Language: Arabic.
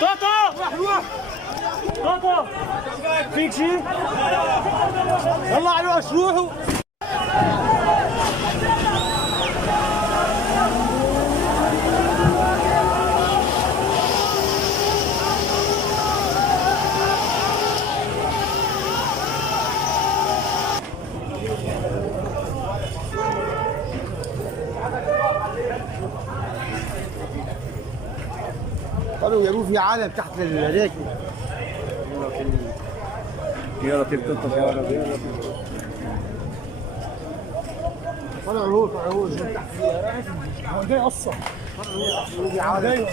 طاطا طاطا فيك شيء؟ يلا علوش روحوا. قالوا يا في عالم تحت الراكب. يا لطيف تلطف يا رب. طلع هو من تحت. هو جاي قصه. طلع هو جاي.